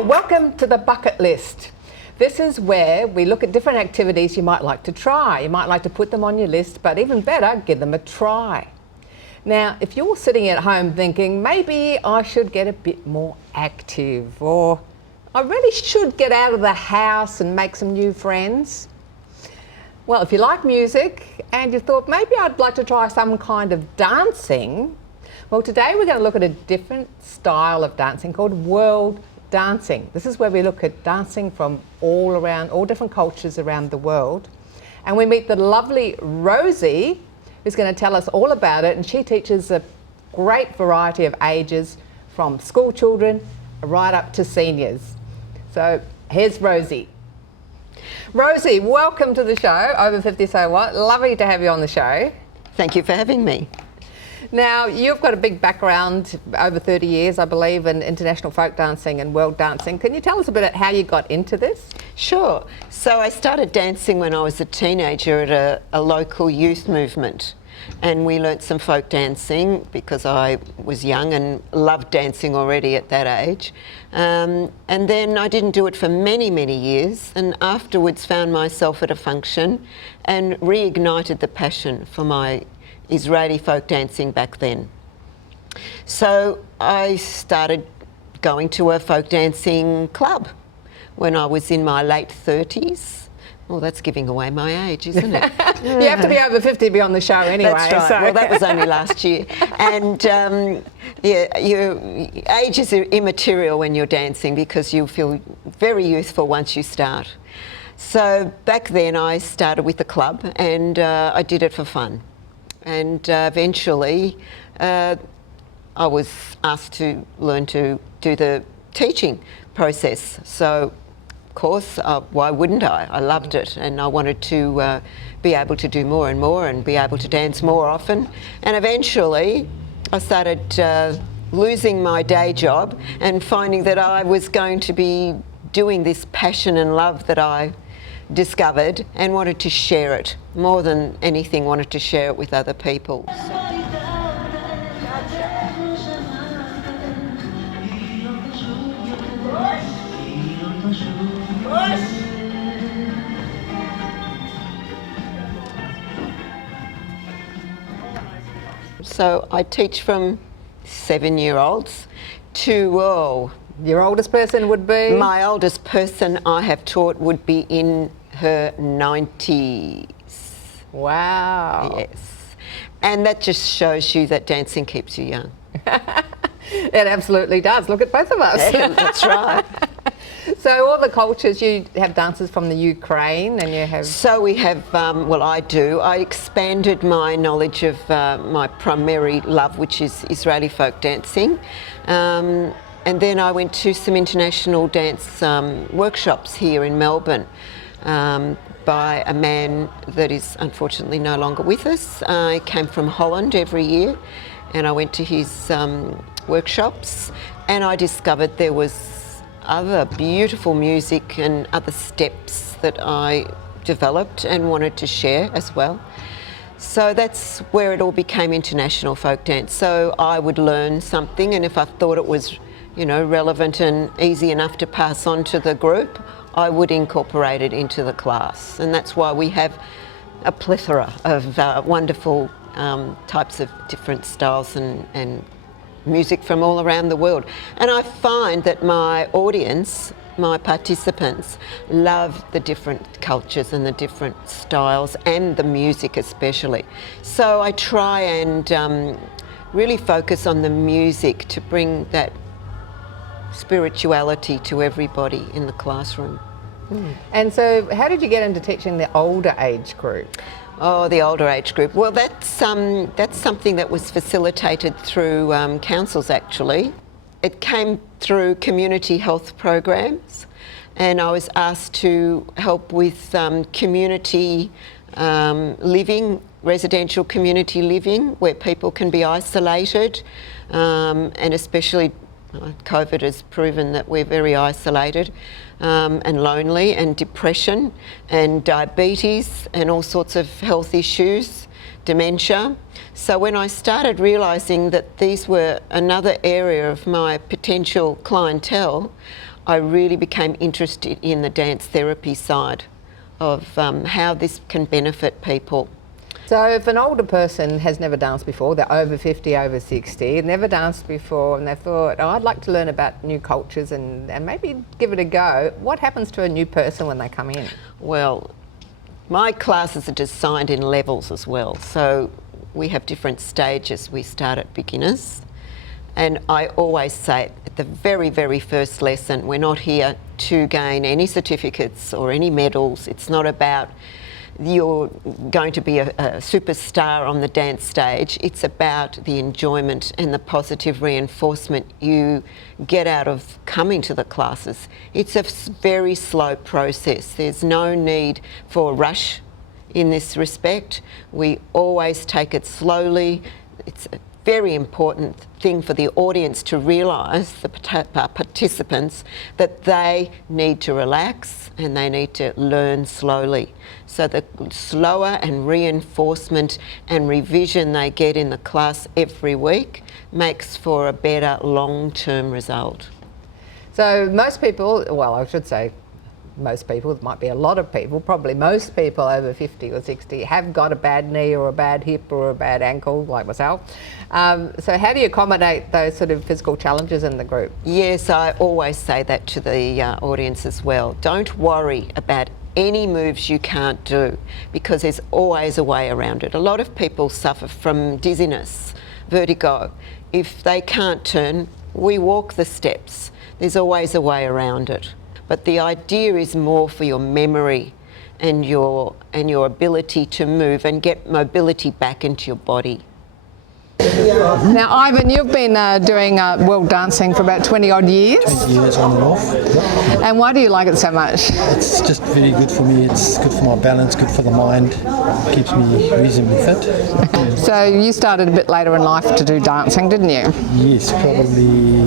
Well, welcome to the bucket list. This is where we look at different activities you might like to try. You might like to put them on your list, but even better, give them a try. Now, if you're sitting at home thinking, maybe I should get a bit more active, or I really should get out of the house and make some new friends. Well, if you like music and you thought maybe I'd like to try some kind of dancing, well, today we're going to look at a different style of dancing called world dancing. This is where we look at dancing from all different cultures around the world. And we meet the lovely Rosie, who's going to tell us all about it. And she teaches a great variety of ages, from school children right up to seniors. So here's Rosie. Rosie, welcome to the show, Over 50 So What. Lovely to have you on the show. Thank you for having me. Now, you've got a big background, over 30 years, I believe, in international folk dancing and world dancing. Can you tell us a bit about how you got into this? Sure. So I started dancing when I was a teenager at a local youth movement. And we learnt some folk dancing because I was young and loved dancing already at that age. And then I didn't do it for many, many years, and afterwards found myself at a function and reignited the passion for my Israeli folk dancing back then. So I started going to a folk dancing club when I was in my late 30s. Well, that's giving away my age, isn't it? You have to be over 50 to be on the show anyway. That's right. So. Well, that was only last year. And yeah, your age is immaterial when you're dancing because you feel very youthful once you start. So back then I started with the club and I did it for fun. And eventually I was asked to learn to do the teaching process. So of course, why wouldn't I? I loved it and I wanted to be able to do more and more and be able to dance more often. And eventually I started losing my day job and finding that I was going to be doing this passion and love that I discovered and wanted to share it. More than anything, wanted to share it with other people. So I teach from 7-year-olds to, your oldest person would be? My oldest person I have taught would be in her 90s. Wow. Yes. And that just shows you that dancing keeps you young. It absolutely does. Look at both of us. Yeah, that's right. So all the cultures, you have dancers from the Ukraine and you have... So we have, well I do. I expanded my knowledge of my primary love, which is Israeli folk dancing. And then I went to some international dance workshops here in Melbourne by a man that is unfortunately no longer with us. I came from Holland every year and I went to his workshops and I discovered there was other beautiful music and other steps that I developed and wanted to share as well. So that's where it all became international folk dance. So I would learn something and if I thought it was relevant and easy enough to pass on to the group, I would incorporate it into the class. And that's why we have a plethora of wonderful types of different styles and music from all around the world. And I find that my audience, my participants, love the different cultures and the different styles and the music especially. So I try and really focus on the music to bring that spirituality to everybody in the classroom. And so how did you get into teaching the older age group? Oh, the older age group. Well, that's something that was facilitated through councils actually. It came through community health programs and I was asked to help with community living, residential community living, where people can be isolated and especially COVID has proven that we're very isolated and lonely, and depression and diabetes and all sorts of health issues, dementia. So when I started realising that these were another area of my potential clientele, I really became interested in the dance therapy side of how this can benefit people. So if an older person has never danced before, they're over 50, over 60, never danced before, and they thought, oh, I'd like to learn about new cultures and maybe give it a go, what happens to a new person when they come in? Well, my classes are designed in levels as well. So we have different stages. We start at beginners. And I always say at the very, very first lesson, we're not here to gain any certificates or any medals. It's not about you're going to be a superstar on the dance stage. It's about the enjoyment and the positive reinforcement you get out of coming to the classes. It's a very slow process. There's no need for a rush in this respect. We always take it slowly. It's a very important thing for the audience to realise, the participants, that they need to relax and they need to learn slowly. So the slower and reinforcement and revision they get in the class every week makes for a better long-term result. So most people, well, I should say most people, it might be a lot of people, probably most people over 50 or 60 have got a bad knee or a bad hip or a bad ankle, like myself. So how do you accommodate those sort of physical challenges in the group? Yes, I always say that to the audience as well. Don't worry about any moves you can't do, because there's always a way around it. A lot of people suffer from dizziness, vertigo. If they can't turn, we walk the steps. There's always a way around it. But the idea is more for your memory and your ability to move and get mobility back into your body. Now, Ivan, you've been doing world dancing for about 20 odd years. 20 years on and off. And why do you like it so much? It's just very good for me. It's good for my balance, good for the mind. Keeps me reasonably fit. So you started a bit later in life to do dancing, didn't you? Yes, probably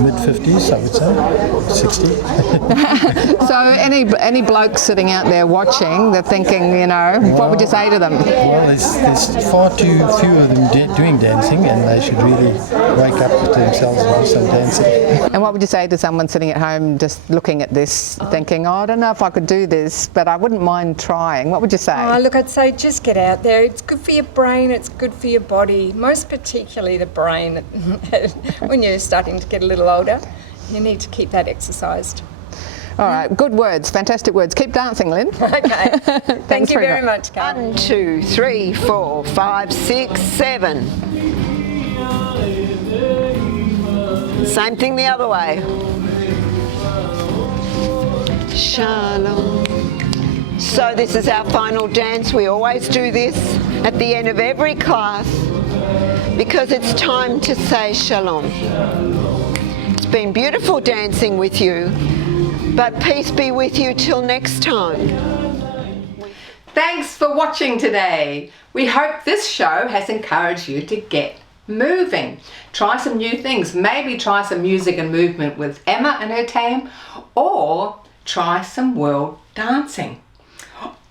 mid-50s, I would say, 60. So any blokes sitting out there watching, they're thinking, you know, what would you say to them? Well, there's far too few of them doing dancing, and they should really wake up to themselves and do some dancing. And what would you say to someone sitting at home just looking at this, thinking, oh, I don't know if I could do this, but I wouldn't mind trying? What would you say? Oh, look, I'd say just get out there. It's good for your brain, it's good for your body, most particularly the brain. When you're starting to get a little older, you need to keep that exercised. All right, good words, fantastic words. Keep dancing, Lynn. Okay. Thank you very much, Carl. 1, 2, 3, 4, 5, 6, 7. Same thing the other way. Shalom. So this is our final dance. We always do this at the end of every class because it's time to say shalom. It's been beautiful dancing with you, but peace be with you till next time. Thanks for watching today. We hope this show has encouraged you to get moving. Try some new things. Maybe try some music and movement with Emma and her team, or try some world dancing.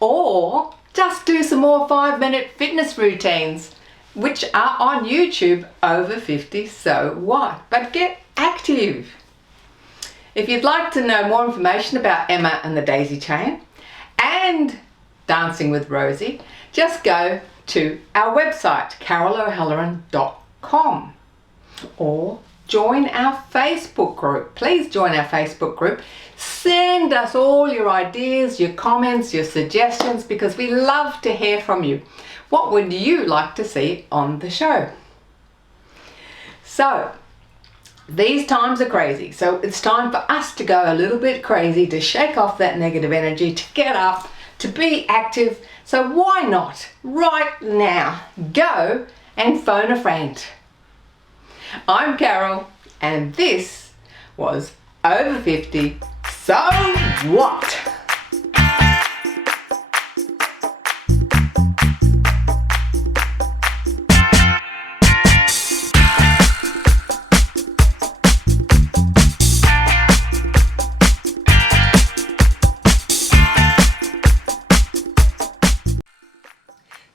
Or just do some more 5-minute fitness routines, which are on YouTube. Over 50, so what? But get active. If you'd like to know more information about Emma and the Daisy Chain and Dancing with Rosie, just go to our website, carolohaleran.com, or join our Facebook group. Please join our Facebook group. Send us all your ideas, your comments, your suggestions, because we love to hear from you. What would you like to see on the show? So, these times are crazy, so it's time for us to go a little bit crazy, to shake off that negative energy, to get up, to be active. So why not, right now, go and phone a friend. I'm Carol, and this was Over 50, So What?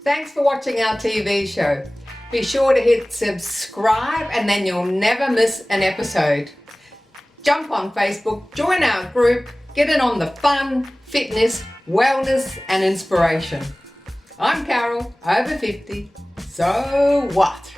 Thanks for watching our TV show. Be sure to hit subscribe and then you'll never miss an episode. jump on Facebook, join our group, get in on the fun, fitness, wellness and inspiration. I'm Carol, over 50, so what?